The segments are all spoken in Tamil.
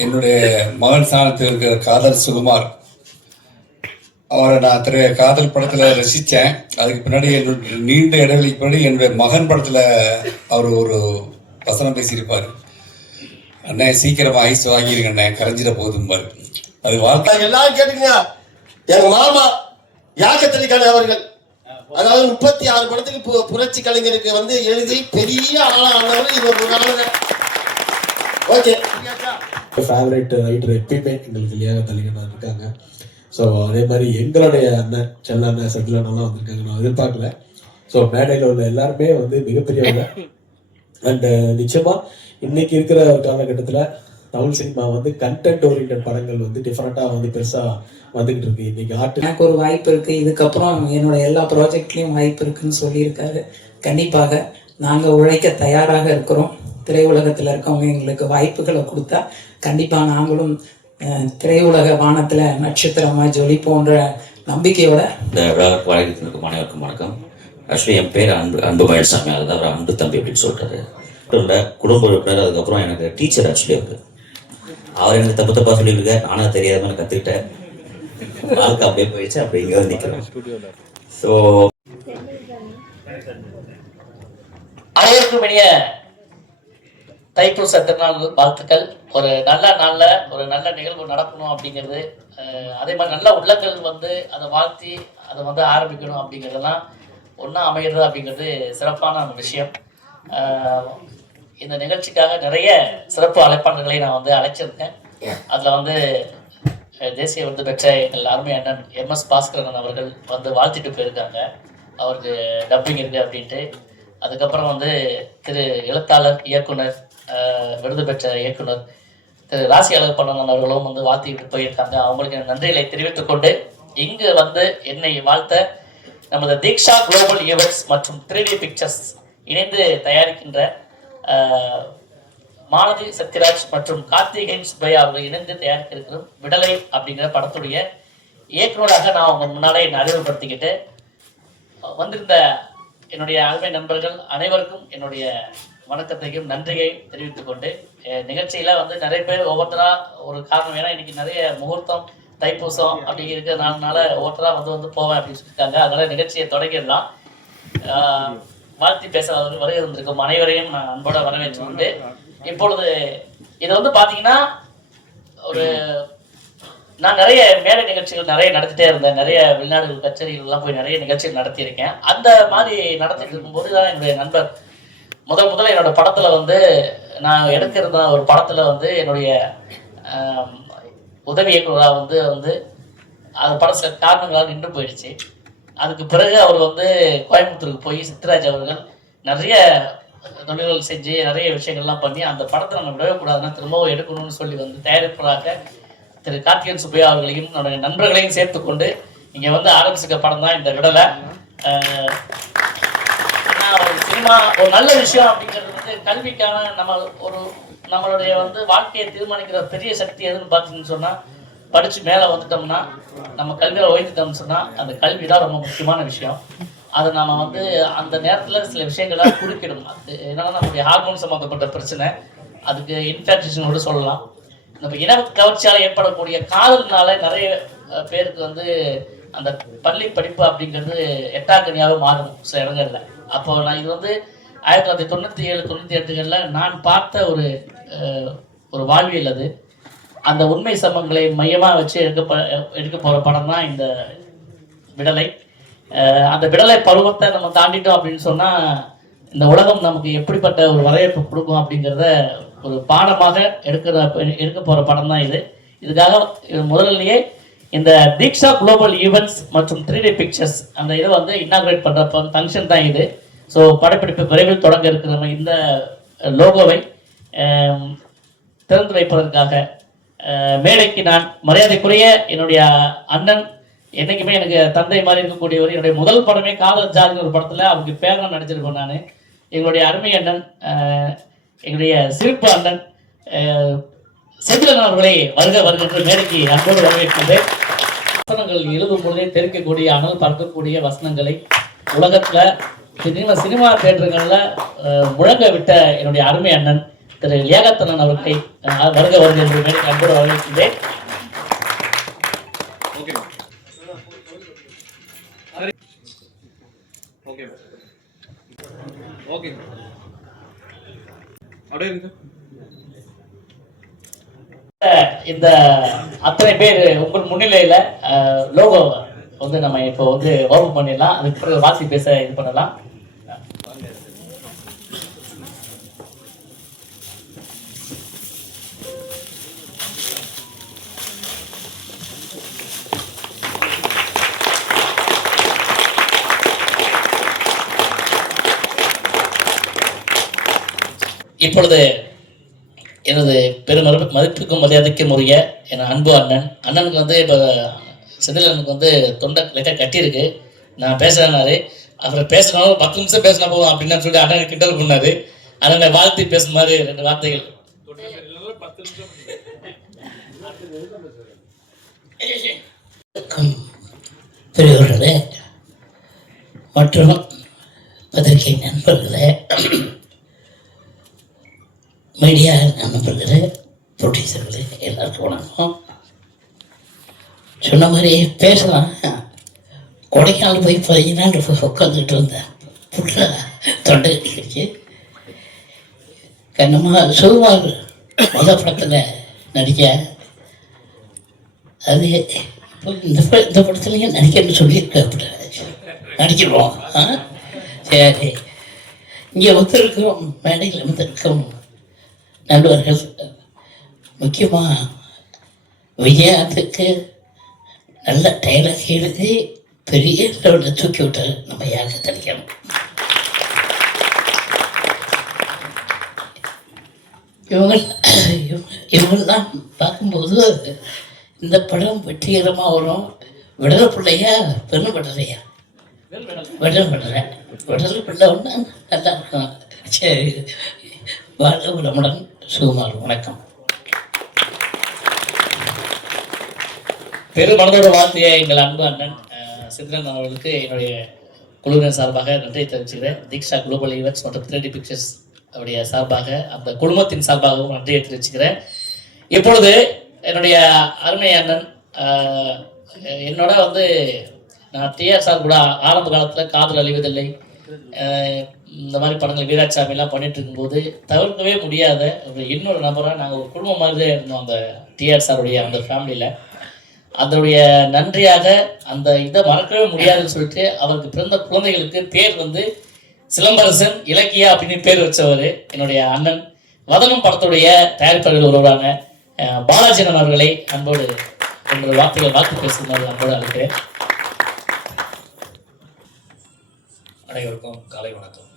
என்னுடைய மகன் ஸ்தானத்தில் இருக்கிற காதல் சுகுமார், அவரை நான் காதல் படத்தில் ரசித்தேன். அதுக்கு பின்னாடி என்னுடைய நீண்ட இடைவெளிக்கு பின்னாடி என்னுடைய மகன் படத்தில் அவர் ஒரு வசனம் பேசியிருப்பார். அண்ணே சீக்கிரமா ஐஸ் வாங்கிருங்க அண்ணே, கரைஞ்சிட போகுதும்பாரு. அது வாழ்க்கை. எல்லாரும் கேட்டுங்க. எங்க மாமா யாக்கத்தலிக்கான அவர்கள், அதாவது 36 படத்துக்கு புரட்சி கலைஞருக்கு வந்து எழுதி பெரிய ஆளா ஆனவர் இவர். ஓகே, ஃபேவரட் ரைட்டர் எப்பயுமே எங்களுக்கு யாக்கத்தலிக்கா இருக்காங்க. ஸோ அதே மாதிரி எங்களுடைய அண்ணன் செல்ல அண்ணன் செட்டில் அண்ணெல்லாம் வந்திருக்காங்க. நான் எதிர்பார்க்கல. ஸோ மேடையில் உள்ள எல்லாருமே வந்து மிகப்பெரியவங்க. அண்ட் நிச்சயமா இன்னைக்கு இருக்கிற காலகட்டத்தில் தமிழ் சினிமா வந்து கண்டென்ட் ஓரியன்ட் படங்கள் வந்து டிஃப்ரெண்டா வந்து பெருசா வந்துகிட்டு இருக்கு. இன்னைக்கு எனக்கு ஒரு வாய்ப்பு இருக்கு, இதுக்கப்புறம் என்னோட எல்லா ப்ராஜெக்ட்லயும் வாய்ப்பு இருக்குன்னு சொல்லியிருக்காரு. கண்டிப்பாக நாங்க உழைக்க தயாராக இருக்கிறோம். திரையுலகத்துல இருக்கவங்க எங்களுக்கு வாய்ப்புகளை கொடுத்தா கண்டிப்பா நாங்களும் திரையுலக வானத்துல நட்சத்திரமா ஜொலி போன்ற நம்பிக்கையோட இந்த விழாவுக்கு வழங்கிட்டு அனைவருக்கும் வணக்கம். ஆக்சுவலி என் பேர் அன்பு மயில்சாமி, அதுதான் அவர் அன்பு தம்பி அப்படின்னு சொல்றாரு. இல்லை குடும்ப உறுப்பினர், அதுக்கப்புறம் எனக்கு டீச்சர் ஆக்சுவலி இருக்கு. அவர் எனக்கு தப்பு தப்பா சொல்லியிருக்க, நானும் தெரியாம நான் கத்துக்கிட்டேன். வாழ்க்கை அப்படியே போயிடுச்சு. அப்படி இங்க வந்து நிக்கிறேன். ஸோ அனைவருக்கும் இனிய தைப்பூச திருநாள் வாழ்த்துக்கள். ஒரு நல்ல நாள்ல ஒரு நல்ல நிகழ்வு நடக்கணும் அப்படிங்கிறது, அதே மாதிரி நல்ல உள்ளங்கள் வந்து அதை வாழ்த்தி அதை வந்து ஆரம்பிக்கணும் அப்படிங்கிறதெல்லாம் ஒன்றா அமைகிறது அப்படிங்கிறது சிறப்பான விஷயம். இந்த நிகழ்ச்சிக்காக நிறைய சிறப்பு அழைப்பாளர்களை நான் வந்து அழைச்சிருக்கேன். அதில் வந்து தேசிய விருது பெற்ற எங்கள் அருமை அண்ணன் MS பாஸ்கரன் அவர்கள் வந்து வாழ்த்திட்டு போயிருக்காங்க. அவருக்கு டப்பிங் இருக்குது அப்படின்ட்டு. அதுக்கப்புறம் வந்து திரு எழுத்தாளர் இயக்குனர், விருது பெற்ற இயக்குனர் திரு ராசி அழகப்பண்ணன் அவர்களும் வந்து வாழ்த்திட்டு போயிருக்காங்க. அவங்களுக்கு நன்றிகளை தெரிவித்துக் கொண்டு இங்கு வந்து என்னை வாழ்த்த நமது தீக்ஷா குளோபல் ஈவெண்ட்ஸ் மற்றும் 3D பிக்சர்ஸ் இணைந்து தயாரிக்கின்ற மாலதி சத்யராஜ் மற்றும் கார்த்திகேயன் சுப்பையா அவர்கள் இணைந்து தயாரிக்க இருக்கிறோம் விடலை அப்படிங்கிற படத்துடைய இயக்குநராக நான் அவங்க முன்னாலே என்னை அறிமுகப்படுத்திக்கிட்டு வந்திருந்த என்னுடைய அருமை நண்பர்கள் அனைவருக்கும் என்னுடைய வணக்கத்தையும் நன்றியை தெரிவித்துக் கொண்டு நிகழ்ச்சியில வந்து நிறைய பேர் ஒவ்வொருத்தரா ஒரு காரணம், ஏன்னா இன்னைக்கு நிறைய முகூர்த்தம் தைப்பூசம் அப்படி இருக்கிறதுனால ஒவ்வொருத்தரா வந்து போவேன் அப்படின்னு சொல்லியிருக்காங்க. அதனால நிகழ்ச்சியை தொடங்கிடலாம். வாழ்த்தி பேச வருகை வந்திருக்கும் அனைவரையும் நான் அன்போட வரவேற்று கொண்டு இப்பொழுது இது வந்து பாத்தீங்கன்னா நான் நிறைய மேடை நிகழ்ச்சிகள் நிறைய நடத்திட்டே இருந்தேன். நிறைய வெளிநாடுகள் கச்சேரிகள் எல்லாம் போய் நிறைய நிகழ்ச்சிகள் நடத்தியிருக்கேன். அந்த மாதிரி நடத்திட்டு இருக்கும்போது தான் என்னுடைய நண்பர் முதல்ல என்னோட படத்துல வந்து நான் எடுக்கிருந்த ஒரு படத்துல வந்து என்னுடைய உதவி இயக்குநராக வந்து அது படம் சில காரணங்களால் நின்று போயிடுச்சு. அதுக்கு பிறகு அவர் வந்து கோயம்புத்தூருக்கு போய் சித்ராஜ் அவர்கள் நிறைய தொழில்கள் செஞ்சு நிறைய விஷயங்கள்லாம் பண்ணி அந்த படத்தை நம்ம விடவே கூடாதுன்னா திரும்பவும் எடுக்கணும்னு சொல்லி வந்து தயாரிப்பதாக திரு கார்த்திகேயன் சுப்பையா அவர்களையும் என்னுடைய நண்பர்களையும் சேர்த்துக்கொண்டு இங்க வந்து ஆரம்பிச்சிருக்க படம் தான் இந்த விடலை. சினிமா ஒரு நல்ல விஷயம் அப்படிங்கிறது வந்து கல்விக்கான நம்மளுடைய வந்து வாழ்க்கையை தீர்மானிக்கிற பெரிய சக்தி எதுன்னு பார்த்தீங்கன்னு சொன்னா, படிச்சு மேலே வந்துட்டோம்னா நம்ம கல்வியில ஓய்ந்துட்டோம்னு சொன்னா அந்த கல்வி தான் ரொம்ப முக்கியமான விஷயம். அதை நம்ம வந்து அந்த நேரத்தில் சில விஷயங்களை குறிக்கிடும். அது என்னன்னா நம்மளுடைய ஹார்மோன் சம்மந்தப்பட்ட பிரச்சனை, அதுக்கு இன்ஃபெக்ஷனோடு சொல்லலாம். நம்ம இன கவர்ச்சியால் ஏற்படக்கூடிய காதல்னால நிறைய பேருக்கு வந்து அந்த பள்ளி படிப்பு அப்படிங்கிறது எட்டாக்கனியாக மாறும் சில இடங்கள்ல. அப்போ நான் இது வந்து 1997, 98களில் நான் பார்த்த ஒரு வாழ்வியல். அது அந்த உண்மை சம்பவங்களை மையமாக வச்சு எடுக்க போகிற படம் தான் இந்த விடலை. அந்த விடலை பருவத்தை நம்ம தாண்டிட்டோம் அப்படின்னு சொன்னால் இந்த உலகம் நமக்கு எப்படிப்பட்ட ஒரு வரவேற்பு கொடுக்கும் அப்படிங்கிறத ஒரு பாடமாக எடுக்க போகிற படம் தான் இது. இதுக்காக முதலிலேயே இந்த தீக்ஷா குளோபல் ஈவெண்ட்ஸ் மற்றும் 3D பிக்சர்ஸ் அந்த இதை வந்து இன்னாகிரேட் பண்ணுற ஃபங்க்ஷன் தான் இது. ஸோ படப்பிடிப்பு விரைவில் தொடங்க இருக்கிற இந்த லோகோவை திறந்து வைப்பதற்காக மேடைக்கு நான் மரியாதைக்குரிய என்னுடைய அண்ணன், என்னைக்குமே எனக்கு தந்தை மாதிரி இருக்கக்கூடியவர், என்னுடைய முதல் படமே காதல் ஜாதின்னு ஒரு படத்தில் அவங்க பேரன் நடிச்சிருக்கோம் நான். எங்களுடைய அருமை அண்ணன், எங்களுடைய சிறப்பு அண்ணன் செந்திலன் அவர்களை வருகின்ற மேடைக்கு அன்போடு வரவேற்கிறது. வசனங்கள் எழுதும் பொழுதே தெரிவிக்கக்கூடிய அனல் பறக்கக்கூடிய வசனங்களை உலகத்துல சினிமா தியேட்டர்கள்ல முழங்க விட்ட என்னுடைய அருமை அண்ணன் திரு லியாகத்தனன் அவர்களை வருக வருக என்று மேலே அன்போடு வரவேற்கின்றேன். இந்த அத்தனை பேர் உங்கள் முன்னிலையில லோகோ வந்து நம்ம இப்போ வந்து ஓபன் பண்ணிடலாம். அதுக்கு பிறகு வாசி பேச இது பண்ணலாம். இப்பொழுது எனது மதிப்புக்கும் மரியாதைக்கும் உரிய என் அன்பு அண்ணனுக்கு வந்து இப்போ செந்திலனுக்கு வந்து தொண்டை லைட்டாக கட்டியிருக்கு. நான் பேசுறேன்னாரு. அப்புறம் பேசினாலும் 10 நிமிஷம் பேசினா போதும் அப்படின்னு சொல்லி அண்ணன் கிண்டல் பண்ணாரு. அண்ணனை வாழ்த்தி பேசும் மாதிரி 2 வார்த்தைகள். பெரியவர்களே மற்றும் பத்திரிகை நண்பர்களே, மீடியா நண்பர்களே, ப்ரொடியூசர்களே, எல்லாருக்கும் வணக்கம். சொன்ன மாதிரி பேசலாம். கொடைக்கானல் போய் 15 நாள் உட்காந்துட்டு இருந்தேன். ஃபுல்லாக தொண்டை கட்டிக்கிச்சு. கண்ணம்மா சுகுமார் படத்தில் நடிக்க, அது இப்போ இந்த படத்துலையும் நடிக்கணும்னு சொல்லியிருக்க, நடிக்கிறோம். சரி, இங்கே வந்திருக்கிறோம், மேடையில் வந்திருக்கோம் நண்பர்கள், முக்கியமாக விஜயாத்துக்கு நல்ல டைலாக் எழுதி பெரிய லெவலில் தூக்கி விட்டார் நம்ம யாக தனிக்கணும். இவங்கெல்லாம் பார்க்கும்போது இந்த படம் வெற்றிகரமாக வரும். விடலை பிள்ளையா பெண்ணு விடலையா? விடலை பிள்ளை ஒன்று நல்லா இருக்கும். சரி, வாழ்க வளமுடன். சுகுமார், வணக்கம். பெருமனதோட வாழ்த்திய எங்கள் அன்பு அண்ணன் சித்ரன் அவர்களுக்கு என்னுடைய குழுவினர் சார்பாக நன்றி தெரிவிச்சுக்கிறேன். தீக்ஷா குளோபல் ஈவெண்ட்ஸ் மற்றும் 3D பிக்சர்ஸ் அவருடைய சார்பாக, அந்த குழுமத்தின் சார்பாகவும் நன்றியை தெரிவிச்சுக்கிறேன். இப்பொழுது என்னுடைய அருமை அண்ணன் என்னோட வந்து நான் டிஆர் சார் கூட ஆரம்ப காலத்தில் காதல் அழிவதில்லை இந்த மாதிரி படங்கள் வீராசாமிலாம் பண்ணிட்டு இருக்கும்போது தவிர்க்கவே முடியாத இன்னொரு நபராக நாங்கள் ஒரு குடும்பம் மாதிரி தான் இருந்தோம் அந்த டிஆர் சாருடைய அந்த ஃபேமிலியில். அதனுடைய நன்றியாக அந்த இதை மறக்கவே முடியாதுன்னு சொல்லிட்டு அவருக்கு பிறந்த குழந்தைகளுக்கு பேர் வந்து சிலம்பரசன் இலக்கியா அப்படின்னு பேர் வச்சவர் என்னுடைய அண்ணன். வதனம் படத்துடைய தயாரிப்பாளர்கள் ஒருவரான பாலாஜி அவர்களை அன்போடு உங்கள் வார்த்தைகள் வாழ்த்து பேசுமாறு அன்போடு அழைக்கிறேன். அனைவருக்கும் காலை வணக்கம்.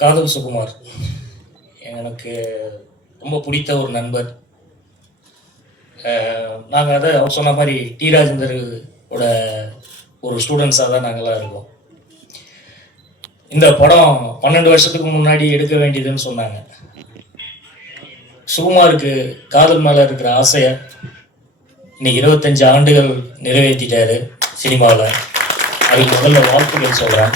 காதல் சுகுமார் எனக்கு ரொம்ப பிடித்த ஒரு நண்பர். நாங்கள் அதை அவர் சொன்ன மாதிரி டி ராஜேந்தரோட ஒரு ஸ்டூடெண்ட்ஸாக தான் நாங்களாம் இருக்கோம். இந்த படம் 12 வருஷத்துக்கு முன்னாடி எடுக்க வேண்டியதுன்னு சொன்னாங்க. சுகுமாருக்கு காதல் மேலே இருக்கிற ஆசையை இன்னைக்கு 25 ஆண்டுகள் நிறைவேற்றிட்டாரு சினிமாவில். அதுக்கு முதல்ல வாழ்த்துக்கள் சொல்கிறேன்.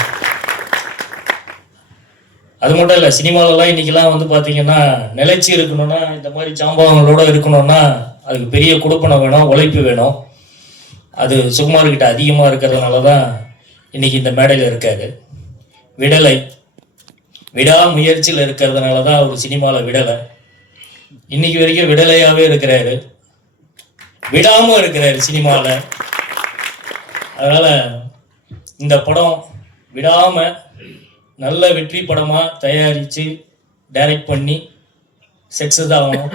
அது மட்டும் இல்லை, சினிமாலெலாம் இன்றைக்கெலாம் வந்து பார்த்தீங்கன்னா நிலைச்சி இருக்கணும்னா, இந்த மாதிரி ஜாம்பவங்களோட இருக்கணும்னா அதுக்கு பெரிய கொடுப்பனை வேணும், உழைப்பு வேணும். அது சுகுமார்கிட்ட அதிகமாக இருக்கிறதுனால தான் இன்றைக்கி இந்த மேடையில் இருக்காரு. விடாமுயற்சியில் இருக்கிறதுனால தான் அவர் சினிமாவில் விடலை. இன்னைக்கு வரைக்கும் விடலையாகவே இருக்கிறாரு, விடாமல் இருக்கிறாரு சினிமாவில். அதனால் இந்த படம் விடாமல் நல்ல வெற்றி படமாக தயாரித்து டைரக்ட் பண்ணி சக்ஸஸ் ஆகணும்.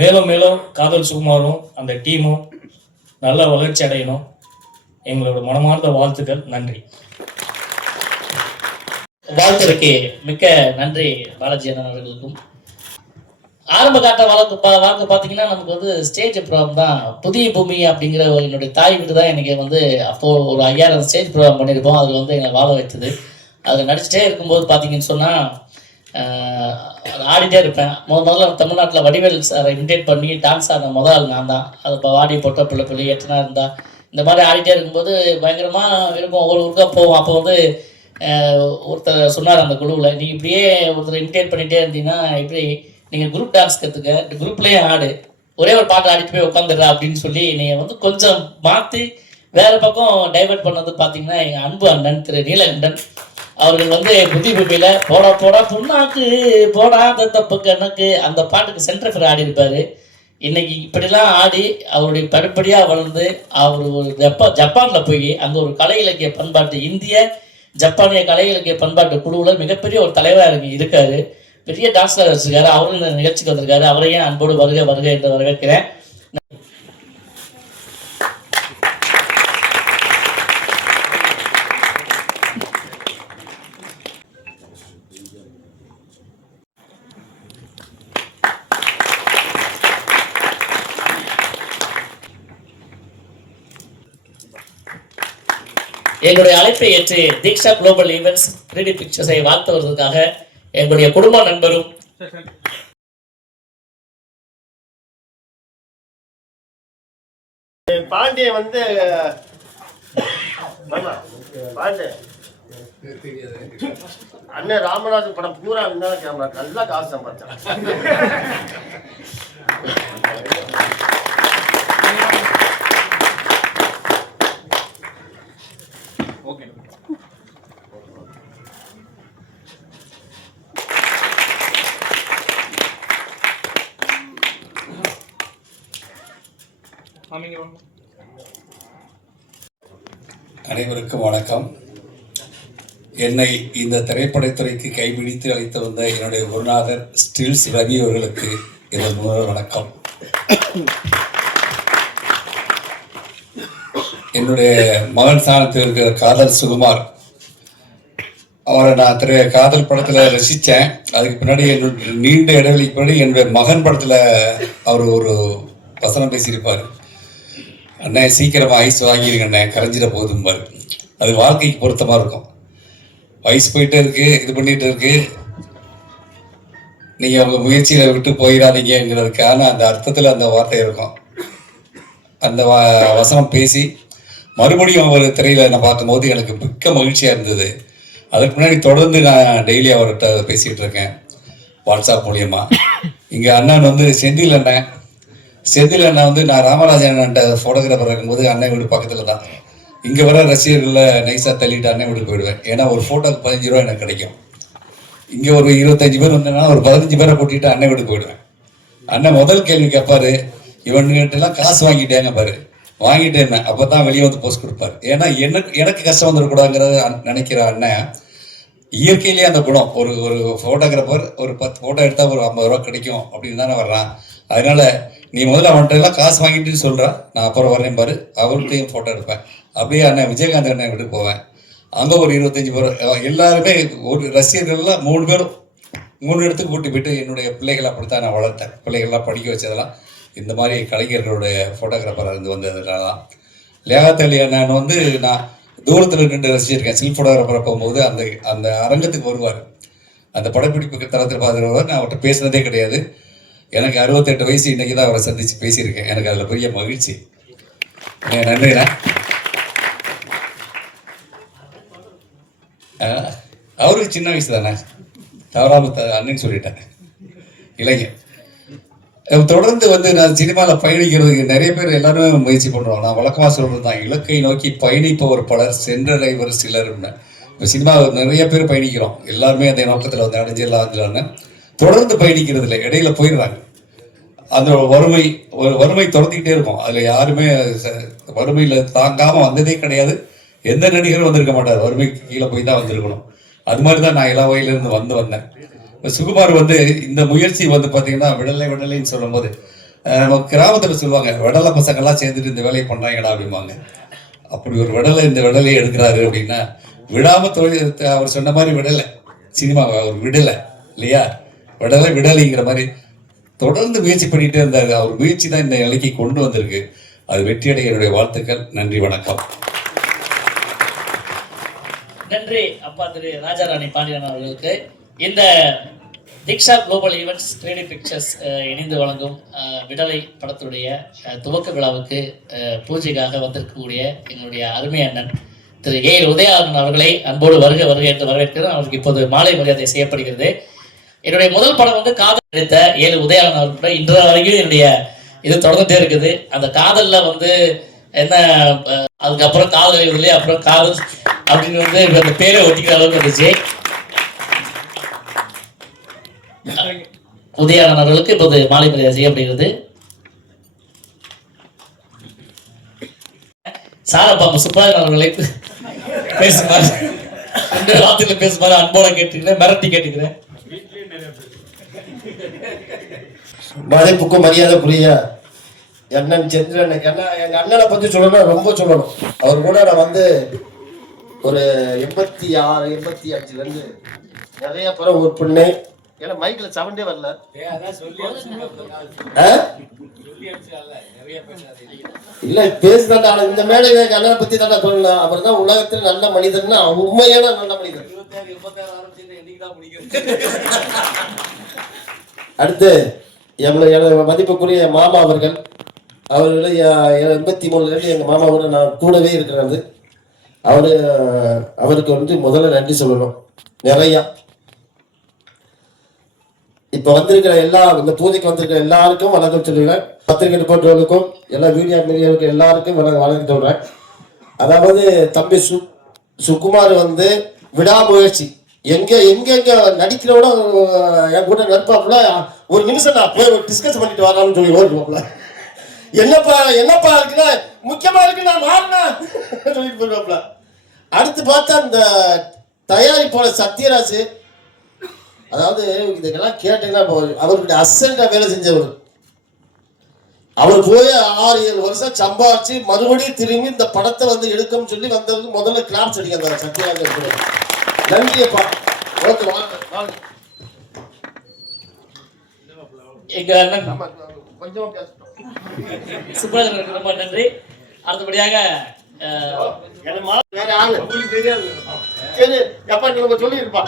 மேலும் மேலும் காதல் சுகுமாரும் அந்த டீமும் நல்ல வளர்ச்சி அடையணும். எங்களோட மனமார்ந்த வாழ்த்துக்கள். நன்றி. வாழ்த்துறைக்கு மிக்க நன்றி பாலாஜி அண்ணன் அவர்களுக்கும். ஆரம்ப காட்ட வாழ்க்கை பார்த்தீங்கன்னா நமக்கு வந்து ஸ்டேஜ் ப்ரோக்ராம் தான். புதிய பூமி அப்படிங்கிற என்னுடைய தாய் வீடு தான் எனக்கு வந்து அப்போது ஒரு 5000 ஸ்டேஜ் ப்ரோக்ராம் பண்ணியிருப்போம். அதில் வந்து எங்களை வாழ வைத்தது. அதில் நடிச்சிட்டே இருக்கும்போது பார்த்தீங்கன்னு சொன்னால் ஆடிட்டே இருப்பேன். முதல்ல தமிழ்நாட்டில் வடிவேல் சாரை இமிடேட் பண்ணி டான்ஸ் ஆடின முதல் நான் தான். அது இப்போ வாடி பொட்ட பிள்ளை பிள்ளை எட்டனா இருந்தால் இந்த மாதிரி ஆடிட்டே இருக்கும்போது பயங்கரமாக இருக்கும். ஒவ்வொரு ஊருக்காக போவோம். அப்போ வந்து ஒருத்தர் சொன்னார் அந்த குழுவில், நீங்கள் இப்படியே ஒருத்தர் இமிட்டேட் பண்ணிகிட்டே இருந்தீங்கன்னா இப்படி நீங்கள் குரூப் டான்ஸ் கற்றுக்க, குரூப்லேயே ஆடு, ஒரே ஒரு பாட்டு ஆடிட்டு போய் உட்காந்துடுறா அப்படின்னு சொல்லி நீங்கள் வந்து கொஞ்சம் மாற்றி வேறு பக்கம் டைவெர்ட் பண்ணது பார்த்தீங்கன்னா எங்கள் அன்பு அண்ணன் திரு நீலகண்டன் அவர்கள் வந்து புத்தி பூமியில் போடா போடா புண்ணாக்கு போடாத தப்பு கணக்கு அந்த பாட்டுக்கு சென்டர் ஆடி இருப்பார். இன்னைக்கு இப்படிலாம் ஆடி அவருடைய படிப்படியாக வளர்ந்து அவர் ஒரு ஜப்பானில் போய் அங்கே ஒரு கலை இலக்கிய பண்பாட்டு இந்திய ஜப்பானிய கலை இலக்கிய பண்பாட்டு குழுவில் மிகப்பெரிய ஒரு தலைவராக இருக்காரு. பெரிய டான்ஸர் வச்சிருக்காரு. அவரும் இந்த நிகழ்ச்சிக்கு வந்திருக்காரு. அவரையும் அன்போடு வருக வருக என்று வரவேற்கிறேன். எங்களுடைய அழைப்பை ஏற்று தீக்ஷா குளோபல் ஈவெண்ட்ஸ் 3D பிக்சர்ஸை வாழ்த்து வருவதற்காக எங்களுடைய குடும்ப நண்பரும் பாண்டிய வந்து பாண்டிய அண்ணன் ராமராஜ் படம் பூரா இருந்தாலும் கேமரா நல்லா காசு சம்பாதிச்சான். அனைவருக்கும் வணக்கம். என்னை இந்த திரைப்படத்துறைக்கு கைபிடித்து அழைத்து வந்த என்னுடைய குருநாதர் ஸ்டில்ஸ் ரவி அவர்களுக்கு எனது முதல் வணக்கம். என்னுடைய மகன் ஸ்தானத்தில் இருக்கிற காதல் சுகுமார், அவரை நான் காதல் படத்தில் ரசித்தேன். அதுக்கு பின்னாடி என்னுடைய நீண்ட இடைவெளிக்கு பின்னாடி என்னுடைய மகன் படத்தில் அவர் ஒரு வசனம் பேசியிருப்பார். அண்ணே சீக்கிரமாக ஐஸ் வாங்கிடுங்க அண்ணே, கரைஞ்சிட போகுதும்பார். அது வாழ்க்கைக்கு பொருத்தமாக இருக்கும். வயசு போயிட்டே இருக்கு, இது பண்ணிகிட்டு இருக்கு, நீங்கள் அவங்க முயற்சியில் விட்டு போயிடாதீங்கிறதுக்கான அந்த அர்த்தத்தில் அந்த வார்த்தை இருக்கும். அந்த வசனம் பேசி மறுபடியும் அவர் திரையில் நான் பார்க்கும்போது எனக்கு மிக்க மகிழ்ச்சியாக இருந்தது. அதுக்கு முன்னாடி தொடர்ந்து நான் டெய்லி அவர்கிட்ட பேசிகிட்டு இருக்கேன் வாட்ஸ்அப் மூலியமா. இங்கே அண்ணன் வந்து செந்தில் அண்ணன் வந்து நான் ராமராஜன் அண்ணன்ட்ட ஃபோட்டோகிராஃபர் இருக்கும்போது அண்ணன் வீடு பக்கத்தில் தான். இங்கே வர ரசிகர்களில் நைஸாக தள்ளிட்டு அண்ணன் வீட்டுக்கு போயிடுவேன். ஏன்னா ஒரு ஃபோட்டோக்கு 15 ரூபா எனக்கு கிடைக்கும். இங்கே ஒரு 25 பேர் வந்தேன்னா ஒரு 15 பேரை கூட்டிகிட்டு அண்ணன் வீட்டுக்கு போயிடுவேன். அண்ணன் முதல் கேள்வி கேட்பாரு, இவன்கிட்டலாம் காசு வாங்கிட்டேங்க பாரு, வாங்கிட்டேன். அப்போ தான் வெளியே வந்து போஸ்ட் கொடுப்பாரு. ஏன்னா எனக்கு கஷ்டம் வந்துடக்கூடாதுங்கிறத நினைக்கிற அண்ணன் இயற்கையிலேயே அந்த குணம். ஒரு ஃபோட்டோகிராஃபர் ஒரு 10 ஃபோட்டோ எடுத்தால் ஒரு 50 ரூபா கிடைக்கும் அப்படின்னு தானே வர்றான். அதனால நீ முதல்ல அவன்கிட்ட எல்லாம் காசு வாங்கிட்டு சொல்கிறா, நான் அப்புறம் வரேன் பாரு, அவர்கிட்டையும் ஃபோட்டோ எடுப்பேன். அப்படியே அண்ணன் விஜயகாந்த் அண்ணன் வீட்டுக்கு போவேன். அங்கே ஒரு 25 பேர் எல்லாருமே ஒரு ரசிகர்கள்லாம் 3 பேரும் 3 இடத்துக்கு கூட்டி போயிட்டு என்னுடைய பிள்ளைகளை அப்படித்தான் நான் வளர்த்தேன். பிள்ளைகள்லாம் படிக்க வச்சதெல்லாம் இந்த மாதிரி கலைஞர்களுடைய ஃபோட்டோகிராஃபராக இருந்து வந்ததுனால தான். லேகாத்தலி அண்ணன் வந்து நான் தூரத்தில் நின்று ரசிச்சிருக்கேன். சில் ஃபோட்டோகிராஃபரை போகும்போது அந்த அரங்கத்துக்கு வருவார். அந்த படப்பிடிப்பு தளத்தில் பார்த்துருவார். நான் அவர்கிட்ட பேசினதே கிடையாது. எனக்கு 68 வயசு. இன்னைக்கு தான் அவரை சந்தித்து பேசியிருக்கேன். எனக்கு அதில் பெரிய மகிழ்ச்சி. நன்றிண்ணா. அவருக்கு சின்ன வயசு தானே, தவறாம அண்ணன் சொல்லிட்டேன். இளைஞர் தொடர்ந்து வந்து நான் சினிமாவில் பயணிக்கிறதுக்கு நிறைய பேர் எல்லாருமே முயற்சி பண்ணுறோம். நான் வழக்கமாக சொல்கிறது தான், இலக்கை நோக்கி பயணிப்பவர் பலர், சென்றடைவர் சிலர்னு. இப்போ சினிமாவில் நிறைய பேர் பயணிக்கிறோம். எல்லாருமே அந்த நோக்கத்தில் வந்து அடைஞ்சிடலாம் தொடர்ந்து பயணிக்கிறது இல்லை, இடையில போயிடுறாங்க. அந்த வறுமை தொடர்ந்துக்கிட்டே இருக்கும். அதில் யாருமே வறுமையில் தாங்காமல் வந்ததே கிடையாது. எந்த நடிகரும் வந்திருக்க மாட்டார், வறுமைக்கு கீழே போய் தான் வந்திருக்கணும். அது மாதிரி தான் நான் எல்லா வகையிலேருந்து வந்தேன். சுகுமார் வந்து இந்த முயற்சி வந்து பார்த்தீங்கன்னா விடலைன்னு சொல்லும் போது நம்ம கிராமத்தில் சொல்லுவாங்க, விடலை பசங்கள்லாம் சேர்ந்துட்டு இந்த வேலையை பண்ணுறாங்கடா அப்படிம்பாங்க. அப்படி ஒரு இந்த விடலையை எடுக்கிறாரு அப்படின்னா விடாமல் தொழில் அவர் சொன்ன மாதிரி விடலை, சினிமாவை அவர் விடலை இல்லையா, விடலைங்கிற மாதிரி தொடர்ந்து முயற்சி பண்ணிகிட்டே இருந்தார். அவர் முயற்சி தான் இந்த நிலைக்கு கொண்டு வந்திருக்கு. அது வெற்றியடைய என்னுடைய வாழ்த்துக்கள். நன்றி, வணக்கம். நன்றி அப்பா திரு ராஜாராணி பாண்டியன் அவர்களுக்கு. இந்த தீக்ஷா குளோபல் ஈவெண்ட்ஸ் 3D பிக்சர்ஸ் இணைந்து வழங்கும் விடலை படத்துடைய துவக்க விழாவுக்கு பூஜைக்காக வந்திருக்கக்கூடிய என்னுடைய அருமை அண்ணன் திரு ஏ உதயானன் அவர்களை அன்போடு வருக வருக என்று வரவேற்கிறது. அவருக்கு இப்போது மாலை மரியாதை செய்யப்படுகிறது. என்னுடைய முதல் படம் வந்து காதல் நடித்த ஏழு உதயானன் அவர்கள் இன்று வரைக்கும் என்னுடைய இது தொடர்ந்துட்டே இருக்குது. அந்த காதல்ல வந்து என்ன அதுக்கப்புறம் காதல் இல்லை, அப்புறம் காதல் அப்படின்னு வந்து அந்த பேரை ஒட்டிக்கிற அளவுக்கு இருந்துச்சு. உதயானன் அவர்களுக்கு இப்போது மாலை மரியாதை செய்யப்படுகிறது. சாரப்பாம்பு சுப்பாதன் அவர்களை பேசுமாறு 2 வார்த்தையில பேசுமாறு அன்போட கேட்டுக்கிறேன், மிரட்டி கேட்டுக்கிறேன். மதிப்புக்கும் மரியாதைக்குரிய அண்ணன் சந்திரன், எங்க அண்ணனை பத்தி சொல்லணும், ரொம்ப சொல்லணும். அவர் கூட நான் வந்து ஒரு 86 85 இருந்து நிறைய படம் ஒர்க் பண்ணேன். ஏன்னா மைக்ல சவுண்டே வரல. இல்ல பேசுதாண்டா, இந்த மேடையில எங்க அண்ணனை பத்தி தாண்டா சொல்லலாம். அவர் தான் உலகத்தில் நல்ல மனிதன்னா உண்மையான நல்ல மனிதன். அடுத்து எனது மதிப்புக்குரிய மாமா அவர்கள் 83 எங்க மாமாவோட நான் கூடவே இருக்கிறது. அவருக்கு வந்து முதல்ல நன்றி சொல்லணும் நிறையா. இப்ப வந்திருக்கிற இந்த பூஜைக்கு வந்திருக்கிற எல்லாருக்கும் வணக்கம் சொல்லுவேன். பத்திரிகை ரிப்போர்ட்டர்களுக்கும் எல்லா வீடியோ மீடியாவுக்கும் எல்லாருக்கும் வணக்கம் சொல்றேன். அதாவது தம்பி சுகுமார் வந்து விடாமுயற்சி, எங்க நடிக்கிறோட என் கூட நட்பாப்புல ஒரு நிமிஷம் நான் போய் டிஸ்கஸ் பண்ணிட்டு வரலாம்னு சொல்லி ஓடுவாப்புல. என்னப்பா இருக்குன்னா முக்கியமா இருக்கு நான் மாறினேன் சொல்லிட்டு போயிடுவாப்புல. அடுத்து பார்த்தா இந்த தயாரிப்பாளர் சத்யராஜ், அதாவது இதுக்கெல்லாம் கேட்டீங்கன்னா அவருடைய அசண்டா வேலை செஞ்சவர். அவர் போய் 6-7 வருஷம் சம்பாதிச்சு மறுபடியும் திரும்பி இந்த படத்தை வந்து எடுக்கணும்னு சொல்லி வந்தவருக்கு முதல்ல கிளாப்ஸ் அடிக்க அந்த சத்யராஜ். நன்றியப்பா. ஓகே, வாங்க. எங்க அண்ணன் கொஞ்சம் சுப்ராஜனுக்கு ரொம்ப நன்றி. அடுத்தபடியாக வேற ஆளு தெரியாது. சரி எப்பா நீங்க சொல்லி இருப்பா.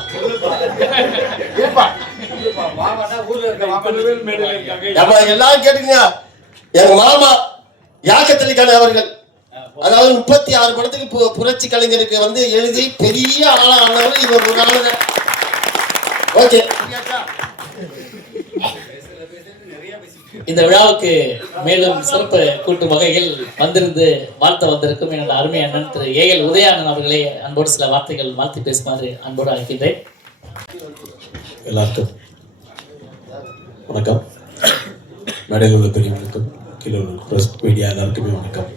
எல்லாரும் கேட்டுக்கங்க. எங்க மாமா யாக்கத்தலிக்கான அவர்கள், அதாவது 36 படத்துக்கு புரட்சி கலைஞருக்கு வந்து எழுதி பெரிய ஆளா ஆனவர் இவர் ஒரு ஆளுங்க. ஓகே, இந்த விழாவுக்கு மேலும் சிறப்பு கூட்டும் வகையில் வந்திருந்து வாழ்த்த வந்திருக்கும் எனது அருமை அண்ணன் திரு ஏஎல் உதயானன் அவர்களே அன்போடு சில வார்த்தைகள் வாழ்த்து பேசுமாறு அன்போடு அழைக்கின்றேன். எல்லாருக்கும் வணக்கம். மேடையில் உள்ள பெரியவங்களுக்கும் கீழே உள்ள ப்ரெஸ் மீடியா எல்லாருக்குமே வணக்கம்.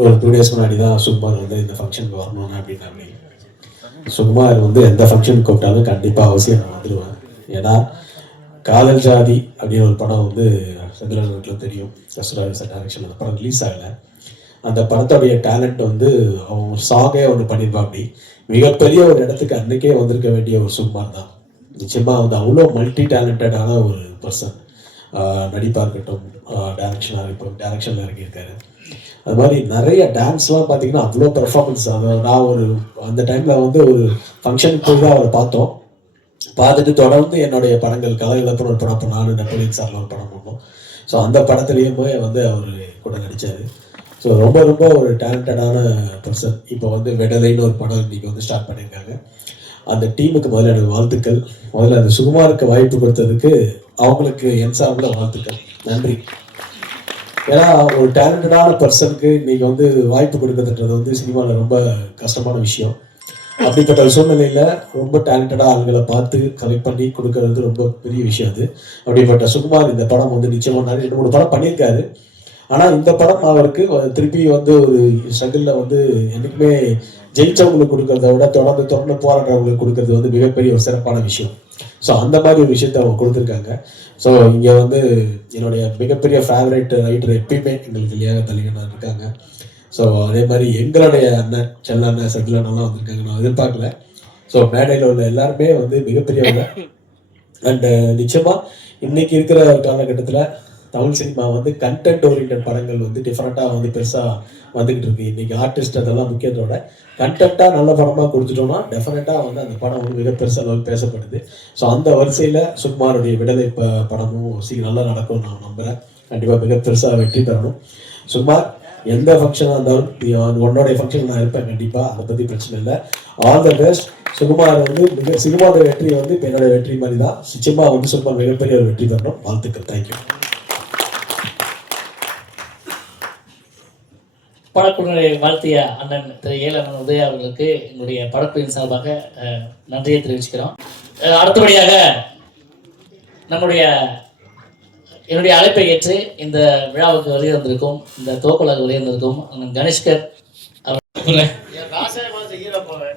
ஒரு 2 days முன்னாடி தான் சுகுமார் வந்து இந்த ஃபங்க்ஷனுக்கு வரணும் அப்படின்னாங்க. சுகுமார் வந்து எந்த ஃபங்க்ஷனுக்கு கூப்பிட்டாலும் கண்டிப்பாக அவசியம் நான் வந்துடுவேன். ஏன்னா காதல் ஜாதி அப்படின்னு ஒரு படம் வந்து செந்திலனுக்குலாம் தெரியும், ரசராஜ் டைரக்ஷன். அந்த படம் ரிலீஸ் ஆகலை. அந்த படத்தோடைய டேலண்ட் வந்து அவங்க சாங்கே ஒன்று பண்ணியிருப்பா. அப்படி மிகப்பெரிய ஒரு இடத்துக்கு அன்றைக்கே வந்திருக்க வேண்டிய ஒரு சுகுமார் தான். நிச்சயமாக வந்து அவ்வளோ மல்டி டேலண்டடான ஒரு பர்சன். நடிப்பாக இருக்கட்டும், டைரக்ஷனில் இறங்கியிருக்காரு. அது மாதிரி நிறைய டான்ஸ்லாம் பார்த்தீங்கன்னா அவ்வளோ பெர்ஃபார்மன்ஸ். நான் அந்த டைமில் வந்து ஒரு ஃபங்க்ஷனுக்கு போய் தான் அவரை பார்த்துட்டு தொடர்ந்து என்னுடைய படங்கள் கலையிலப்புறம் ஒரு படம், நானும் நெப்போலியன் சாரில் ஒரு படம் பண்ணோம். ஸோ அந்த படத்துலேயுமே வந்து அவர் கூட நடித்தார். ஸோ ரொம்ப ரொம்ப ஒரு டேலண்டடான பர்சன். இப்போ வந்து வெடலைன்னு ஒரு படம் இன்றைக்கி வந்து ஸ்டார்ட் பண்ணியிருக்காங்க. அந்த டீமுக்கு முதல்ல எனக்கு வாழ்த்துக்கள். முதல்ல அந்த சுகுமாருக்கு வாய்ப்பு கொடுத்ததுக்கு அவங்களுக்கு என் சார்பில் வாழ்த்துக்கள், நன்றி. ஏன்னா ஒரு டேலண்டடான பர்சனுக்கு இன்றைக்கி வந்து வாய்ப்பு கொடுக்கறதுன்றது வந்து சினிமாவில் ரொம்ப கஷ்டமான விஷயம். அப்படிப்பட்ட ஒரு சூழ்நிலையில் ரொம்ப டேலண்டடாக ஆளுங்களை பார்த்து கலெக்ட் பண்ணி கொடுக்கறது ரொம்ப பெரிய விஷயம். அது அப்படிப்பட்ட சுகுமார் இந்த படம் வந்து நிச்சயமாக 2-3 படம் பண்ணியிருக்காரு. ஆனால் இந்த படம் அவருக்கு திருப்பி வந்து ஒரு ஸ்ட்ரகிளில் வந்து என்றைக்குமே ஜெயிச்சவங்களுக்கு கொடுக்கறத விட தொடர்ந்து போராடுறவங்களுக்கு கொடுக்கறது வந்து மிகப்பெரிய ஒரு சிறப்பான விஷயம். ஸோ அந்த மாதிரி ஒரு விஷயத்த அவங்க கொடுத்துருக்காங்க. ஸோ இங்கே வந்து என்னுடைய மிகப்பெரிய ஃபேவரட் ரைட்டர் எப்பயுமே எங்களுக்கு லியாக தலிகனாக இருக்காங்க. ஸோ அதே மாதிரி எங்களுடைய அண்ணன் செல்ல அண்ணன் சத்ல அண்ணெல்லாம் வந்திருக்காங்க. நான் எதிர்பார்க்கல. ஸோ மேடையில் உள்ள எல்லாருமே வந்து மிகப்பெரியவங்க. அண்டு நிச்சயமாக இன்னைக்கு இருக்கிற காலகட்டத்தில் தமிழ் சினிமா வந்து கண்டென்ட் ஓரியன்ட் படங்கள் வந்து டிஃப்ரெண்ட்டாக வந்து பெருசாக வந்துக்கிட்டு இருக்கு. இன்றைக்கி ஆர்டிஸ்ட் அதெல்லாம் முக்கியத்தோட கண்டென்ட்டாக நல்ல படமாக கொடுத்துட்டோம்னா டெஃபினட்டாக வந்து அந்த படம் வந்து மிக பெருசாக அளவுக்கு பேசப்படுது. ஸோ அந்த வரிசையில் சுகுமாருடைய விடுதலை படமும் நல்லா நடக்கும்னு நான் நம்புகிறேன். கண்டிப்பாக மிக பெருசாக வெற்றி பெறணும். சுகுமார் எந்த ஃபங்க்ஷனாக இருந்தாலும் நீ உன்னோடைய ஃபங்க்ஷன் நான் இருப்பேன் கண்டிப்பாக, அதை பற்றி பிரச்சனை இல்லை. All the best. சுகுமார் வந்து சினிமாவோட வெற்றி வந்து இப்போ என்னோட வெற்றி மாதிரி தான். நிச்சயமாக வந்து சுகுமார் மிகப்பெரிய ஒரு வெற்றி பெறணும். வாழ்த்துக்கள். தேங்க்யூ. படக்குழுவை வாழ்த்திய அண்ணன் திரு ஏலன் உதயா அவர்களுக்கு எங்களுடைய படக்குழுவின் சார்பாக நன்றியை தெரிவிச்சுக்கிறோம். அடுத்தபடியாக என்னுடைய அழைப்பை ஏற்று இந்த விழாவுக்கு வருகை வந்திருக்கும், இந்த தோக்குலாக வருகை வந்திருக்கும் அண்ணன் கணேஷ்கர் அவர்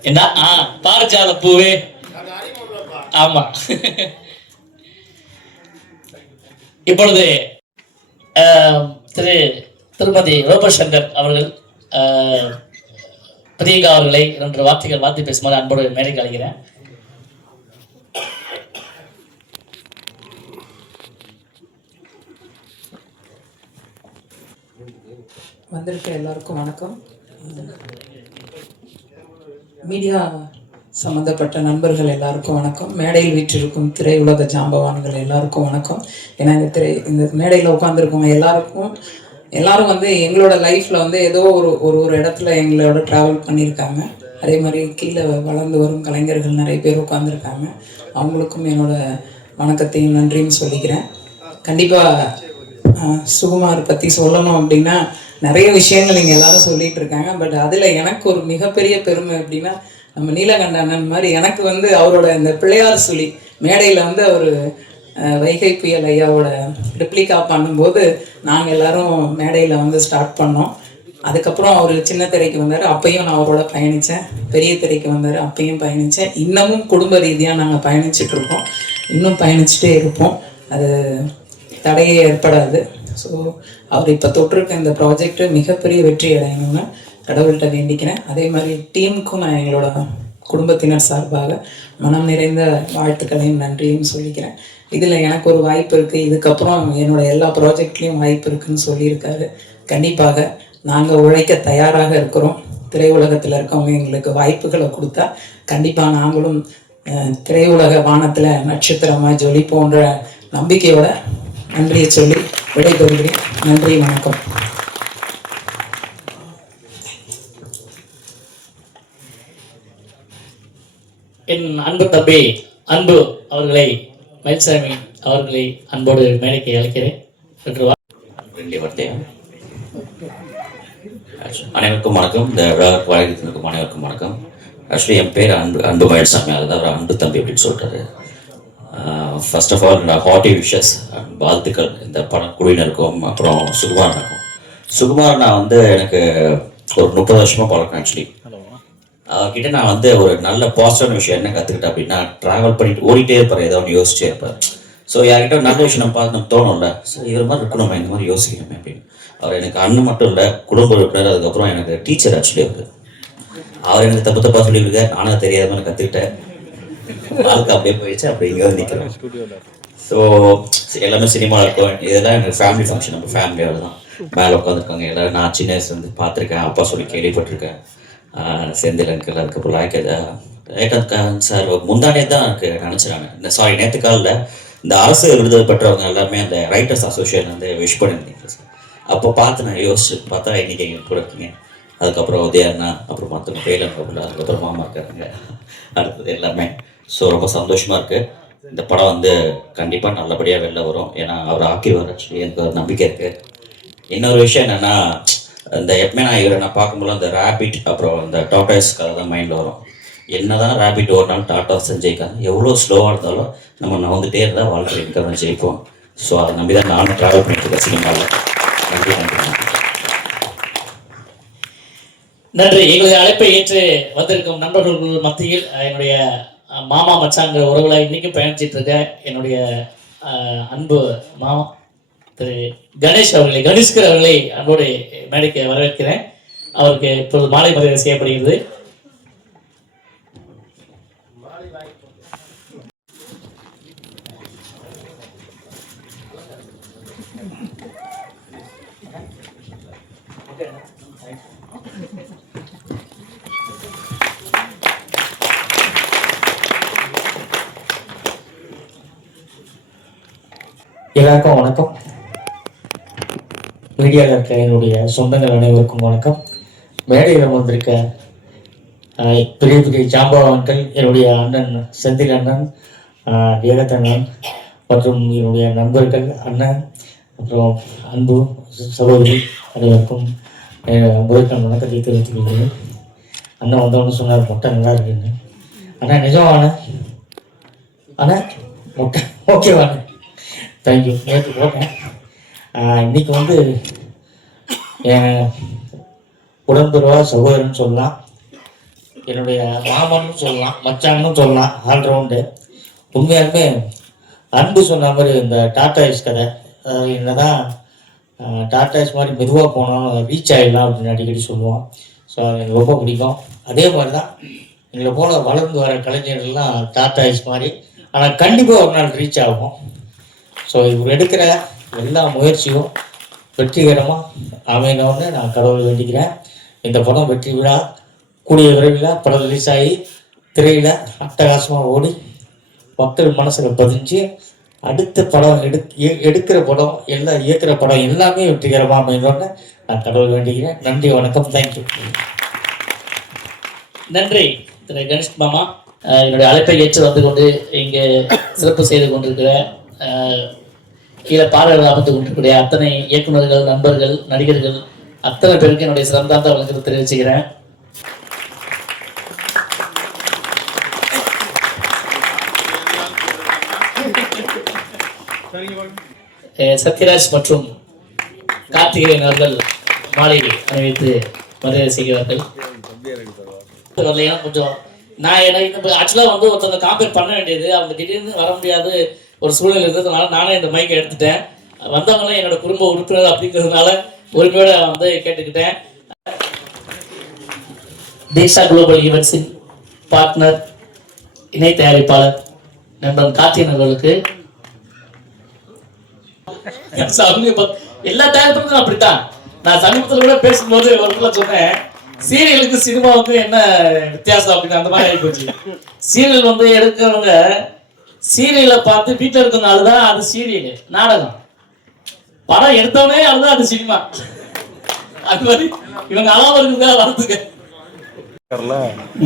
என்ன பாரிஜாத பூவே. ஆமா, இப்பொழுது திருமதி ரோபசங்கர் அவர்கள் பிரியங்கா அவர்களை 2 வார்த்தைகள் வார்த்தை பேசுமாறு அன்போடு மேடைக்கு அழைக்கிறேன். வந்திருக்க எல்லாருக்கும் வணக்கம். மீடியா சம்மந்தப்பட்ட நண்பர்கள் எல்லாருக்கும் வணக்கம். மேடையில் வீற்றிருக்கும் திரையுலக ஜாம்பவான்கள் எல்லாருக்கும் வணக்கம். ஏன்னா இந்த மேடையில் உட்காந்துருக்கவங்க எல்லாரும் வந்து எங்களோட லைஃப்பில் வந்து ஏதோ ஒரு இடத்துல எங்களோட ட்ராவல் பண்ணியிருக்காங்க. அதே மாதிரி கீழே வளர்ந்து வரும் கலைஞர்கள் நிறைய பேர் உட்காந்துருக்காங்க. அவங்களுக்கும் என்னோட வணக்கத்தையும் நன்றியும் சொல்லிக்கிறேன். கண்டிப்பாக சுகுமார் பற்றி சொல்லணும் அப்படின்னா நிறைய விஷயங்கள் இங்கே எல்லாரும் சொல்லிகிட்டு இருக்காங்க. பட் அதில் எனக்கு ஒரு மிகப்பெரிய பெருமை அப்படின்னா, நம்ம நீலகண்ட அண்ணன் மாதிரி எனக்கு வந்து அவரோட இந்த பிள்ளையார் சொல்லி மேடையில் வந்து அவர் வைகை புயல் ஐயாவோட ரிப்ளிகா பண்ணும்போது நாங்கள் எல்லாரும் மேடையில் வந்து ஸ்டார்ட் பண்ணோம். அதுக்கப்புறம் அவர் சின்ன திரைக்கு வந்தார், அப்பையும் நான் அவரோட பயணித்தேன். பெரிய திரைக்கு வந்தார், அப்பையும் பயணித்தேன். இன்னமும் குடும்ப ரீதியாக நாங்கள் பயணிச்சுட்ருக்கோம், இன்னும் பயணிச்சுட்டே இருப்போம். அது தடையே ஏற்படாது. ஸோ அவர் இப்போ தொட்டிருக்க இந்த ப்ராஜெக்ட் மிகப்பெரிய வெற்றி அடையணும்னு கடவுள்கிட்ட வேண்டிக்கிறேன். அதே மாதிரி டீமுக்கும் நான் எங்களோட குடும்பத்தினர் சார்பாக மனம் நிறைந்த வாழ்த்துக்களையும் நன்றியும் சொல்லிக்கிறேன். இதில் எனக்கு ஒரு வாய்ப்பு இருக்குது, இதுக்கப்புறம் என்னோட எல்லா ப்ராஜெக்ட்லேயும் வாய்ப்பு இருக்குதுன்னு சொல்லியிருக்காரு. கண்டிப்பாக நாங்கள் உழைக்க தயாராக இருக்கிறோம். திரையுலகத்தில் இருக்கவங்க எங்களுக்கு வாய்ப்புகளை கொடுத்தா கண்டிப்பாக நாங்களும் திரையுலக வானத்தில் நட்சத்திரமாக ஜொலிப்போன்ற நம்பிக்கையோட நன்றியை சொல்லி விடைபெறுகிறேன். நன்றி, வணக்கம். என் அன்பு தம்பி அன்பு அவர்களை, மயில்சாமி அவர்களை அன்போடு மேடைக்கு அழைக்கிறேன். அனைவருக்கும் வணக்கம். இந்த விழாவுக்கு வாழ்க்கைக்கும் அனைவருக்கும் வணக்கம். ஆக்சுவலி என் பேர் அன்பு மயில்சாமி, அதாவது அவர் அன்பு தம்பி அப்படின்னு சொல்கிறாரு. First of all hearty wishes வாழ்த்துக்கள் இந்த படக்குழுவினருக்கும், அப்புறம் சுகுமார் நான் வந்து எனக்கு ஒரு 30 வருஷமாக பழக்கம். ஆக்சுவலி அவர்கிட்ட நான் வந்து ஒரு நல்ல பாசிட்டிவான விஷயம் என்ன கற்றுக்கிட்டேன் அப்படின்னா, ட்ராவல் பண்ணிட்டு ஓடிட்டே இருப்பார், ஏதோ ஒன்று யோசிச்சே இருப்பார். ஸோ யார்கிட்ட நல்ல விஷயம் நம்ம பார்த்து நம்ம தோணும்ல, ஸோ இவர் மாதிரி இருக்கணும், இந்த மாதிரி யோசிக்கணுமே அப்படின்னு. அவர் எனக்கு அண்ணன் மட்டும் இல்லை, குடும்ப உறுப்பினர், அதுக்கப்புறம் எனக்கு டீச்சர். ஆக்சுவலி அவர் எனக்கு தப்பாக சொல்லியிருக்காரு, நானும் தெரியாத மாதிரி கற்றுக்கிட்டேன். வாழ்க்கை அப்படியே போயிடுச்சு, அப்படி இங்கே வந்து நிற்கிறேன். ஸோ எல்லாமே சினிமாவில் இருக்கும். இதெல்லாம் எனக்கு ஃபேமிலி ஃபங்க்ஷன், நம்ம ஃபேமிலியோட தான் மேலே உட்காந்துருக்காங்க எல்லாரும். நான் சின்ன வயசுல வந்து பார்த்துருக்கேன், அப்பா சொல்லி கேள்விப்பட்டிருக்கேன். செந்தில் அங்கிள், அதுக்கப்புறம் ஏகந்த் சார் முந்தானே தான் எனக்கு நினச்சினாங்க. சாரி, நேற்று காலில் இந்த அரசு விருது பெற்றவங்க எல்லாருமே அந்த ரைட்டர்ஸ் அசோசியேஷன் வந்து விஷ் பண்ணியிருந்தீங்க சார். அப்போ பார்த்து நான் யோசிச்சு பார்த்தா இன்றைக்கி எங்கள் கூட இருக்கீங்க. அதுக்கப்புறம் உதயண்ணா, அப்புறம் மற்றவங்க வேலன் கபுல், அதுக்கப்புறம் மாமா இருக்காருங்க, அடுத்தது எல்லாமே. ஸோ ரொம்ப சந்தோஷமாக இருக்குது. இந்த படம் வந்து கண்டிப்பாக நல்லபடியாக வெளில வரும், ஏன்னா அவர் ஆக்கிடுவார். ஆக்சுவலி எனக்கு ஒரு நம்பிக்கை இருக்குது. இன்னொரு விஷயம் என்னென்னா, இந்த எப்பவுமே நான் இவரை பார்க்கும்போது அந்த ரேபிட் அப்புறம் இந்த டாட்டாஸ் கதை தான் மைண்டில் வரும். என்ன தான் ரேபிட் ஒரு நாள் டாட்டாஸ் ஜெயிக்காது, எவ்வளோ ஸ்லோவாக இருந்தாலும் நம்ம நவந்துட்டே இருந்தால் வாழ்க்கை இருக்க தான் ஜெயிப்போம். ஸோ அதை நம்பி தான் நானும் ட்ராவல் பண்ணிட்டு இருக்கேன் சினிமாவில். நன்றி. நன்றி. எங்களுடைய அழைப்பை ஏற்று வந்திருக்கும் நண்பர்கள் மத்தியில் என்னுடைய மாமா மச்சாங்கிற உறவுல இன்னைக்கு பயணிச்சிட்டு இருக்க என்னுடைய அன்பு மாமா திரு கணேஷ்கர் அவர்களை அன்போடு மேடைக்கு வரவேற்கிறேன். அவருக்கு இப்போது மாலை மரியாதை செய்யப்படுகிறது. எல்லாருக்கும் வணக்கம். மீடியாவில் இருக்க என்னுடைய சொந்தங்கள் அனைவருக்கும் வணக்கம். மேடையில் வந்திருக்க பெரிய பெரிய ஜாம்பவான்கள், என்னுடைய அண்ணன் செந்தில் அண்ணன், ஜெகத் அண்ணன் மற்றும் என்னுடைய நண்பர்கள், அண்ணன், அப்புறம் அன்பு சகோதரி அனைவருக்கும் முதற்கான வணக்கத்தை தெரிவித்துக் கொள்கிறேன். அண்ணன் வந்தவொன்னு சொன்னார் மொட்டை நல்லா இருக்குன்னு. அண்ணா நிஜமான அண்ணா மொட்டை ஓகேவாண்ணே, தேங்க்யூ. நேற்று போட்டேன். இன்னைக்கு வந்து என் உடன்பிறவா சகோதரன் சொல்லலாம், என்னுடைய மாமன்னு சொல்லலாம், மச்சான்னு சொல்லலாம், ஆல்ரவுண்டு. உண்மையாலுமே அன்பு சொன்ன மாதிரி இந்த டாடா ஐஸ் கதை, என்னதான் டாடா ஐஸ் மாதிரி மெதுவாக போனாலும் ரீச் ஆகிடலாம் அப்படின்னு அடிக்கடி சொல்லுவோம். ஸோ அது எனக்கு ரொம்ப பிடிக்கும். அதே மாதிரி தான் எங்களை போல வளர்ந்து வர கலைஞர்கள்லாம் டாடா ஐஸ் மாதிரி, ஆனால் கண்டிப்பாக ஒரு நாள் ரீச் ஆகும். ஸோ இவர் எடுக்கிற எல்லா முயற்சியும் வெற்றிகரமாக அமையணும்னு நான் கடவுளை வேண்டிக்கிறேன். இந்த படம் வெற்றி விழா கூடிய விரைவில் படம் ரிலீஸ் ஆகி திரையில் அட்டகாசமாக ஓடி மக்கள் மனசில் பதிஞ்சு அடுத்த படம் எடுக்கிற படம் எல்லாம் இயக்குகிற படம் எல்லாமே வெற்றிகரமாக அமையணும்னு நான் கடவுள் வேண்டிக்கிறேன். நன்றி, வணக்கம், தேங்க்யூ. நன்றி திரு கணேஷ் மாமா. என்னுடைய அழைப்பை ஏற்று வந்து கொண்டு இங்கே சிறப்பு செய்து கொண்டிருக்கிற கீழே பார்வையாளர் அமைத்து கொண்டிருக்கிற அத்தனை இயக்குநர்கள், நண்பர்கள், நடிகர்கள் அத்தனை பேருக்கு என்னுடைய சிறந்தாந்த வணக்கத்தை தெரிவிச்சுக்கிறேன். சத்யராஜ் மற்றும் கார்த்திகேயன் அவர்கள் மாலை அணிவித்து மரியாதை செய்கிறார்கள். கொஞ்சம் நான் எனக்கு ஆக்சுவலாக வந்து ஒருத்தவங்க காம்பேர் பண்ண வேண்டியது, அவங்க திடீர்னு வர முடியாது ஒரு சூழ்நிலை இருந்ததுனால நானே இந்த மைக்கை எடுத்துட்டேன். வந்தவங்களும் என்னோட குடும்ப உறுப்பினர் அப்படிங்கிறதுனால உரிமையோட வந்து கேட்டுக்கிட்டேன். தீக்ஷா குளோபல் ஈவெண்ட்ஸின் பார்ட்னர், இணை தயாரிப்பாளர் நண்பன் கார்த்திகேயன் அவர்களுக்கு எல்லா தயாரிப்புக்கும் அப்படித்தான். நான் சமீபத்தில் கூட பேசும்போது ஒரு சொன்னேன், சீரியலுக்கு சினிமாவுக்கு என்ன வித்தியாசம் அப்படின்னு. அந்த மாதிரி ஆகி போச்சு. சீரியல் வந்து எடுக்கிறவங்க சீரியலை பார்த்து வீட்டில் இருக்கிற ஆளுதான் அது சீரியல் நாடகம், படம் எடுத்தவனே அதுதான் அது சினிமா. அது மாதிரி இவங்க அளவு இருக்குதா வரதுக்கு.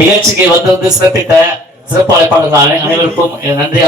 நிகழ்ச்சிக்கு வந்து சிறப்பித்த சிறப்பு அழைப்பாளர்கள் அனைவருக்கும் நன்றி.